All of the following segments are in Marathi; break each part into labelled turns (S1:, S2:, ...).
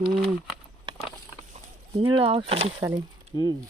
S1: हम्म. निळं औषध दिसाले
S2: हम्म.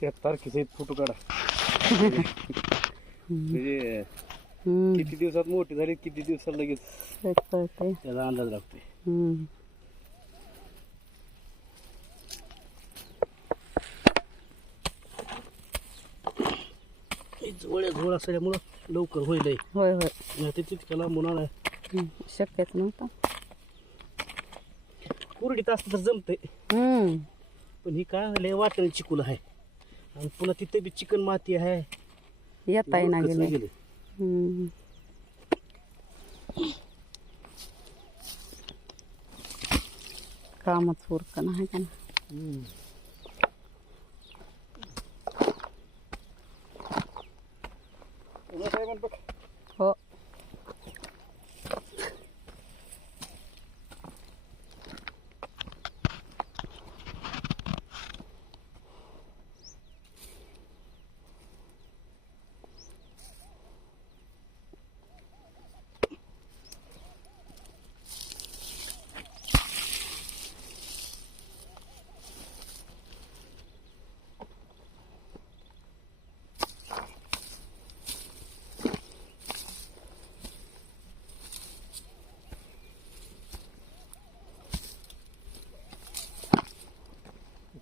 S2: त्या तारखेचा एक फोटो काढा म्हणजे. किती दिवसात मोठी झाली किती दिवसात लगेच त्याचा अंदाज लागतोय. हे जवळ जवळ असल्यामुळं लवकर होईल.
S1: होय होय
S2: ते तितकं लांबून आलाय.
S1: शक्यच नव्हतं
S2: कुरडीत असतं तर जमतंय. पण ही काय झालंय वाटण चिकूल आहे आणि पुन्हा तिथे बी चिकन माती आहे.
S1: येता येईना
S2: उरकत नाही
S1: गेले.
S2: गेलं.
S1: हम्म. कामच उरक नाही का ना?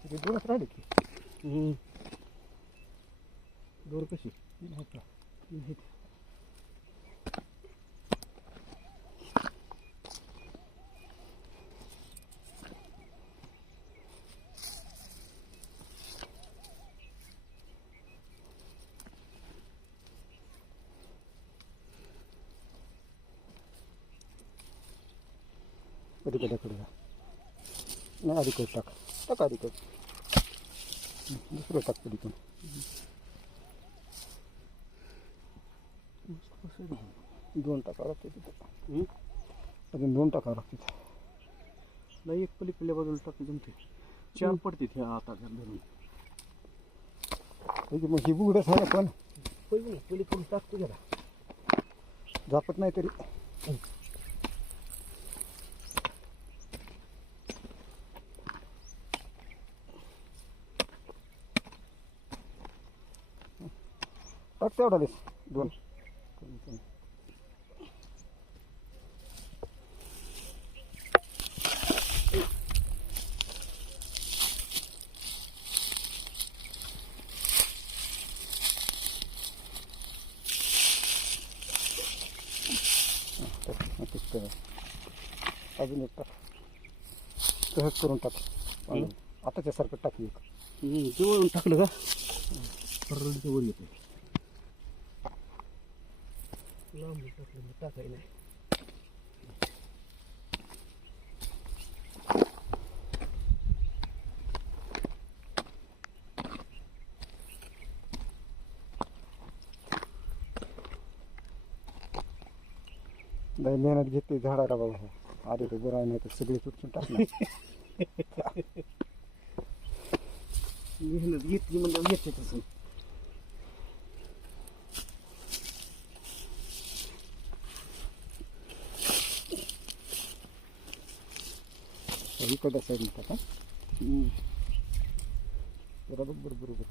S2: तुला काय म्हणतो?
S1: हो
S2: तिथे दूरच राहिले की हम्म. दूर कशी नाही का? नाही. कधी कधी कडे नाही आधी कट टाक टाक आधी कट दुसरं टाक कधी पण दोन टाकावं लागते तिथं अजून दोन टाकावं लागते नाही एक पलीकडल्या बाजूला टाकून जमते चार पडते ह्या आता धरून मग ही बुगडच आहे पण पलीकडून टाकतो जरा झापत नाही तरी तेवढा दिस. दोन. अजून एक टाक. तसंच करून टाक. आताच्यासारखं टाकलं एक. जवळून टाकलं का? परत जवळ येते लांब टाकलं नाही मेहनत घेतली झाडाला बाबा. आधी तर बरं नाही तर सगळे तुटून टाकणार. मेहनत घेतली म्हणजे घेते तसं. इकडं साईड टाका बरोबर बरोबर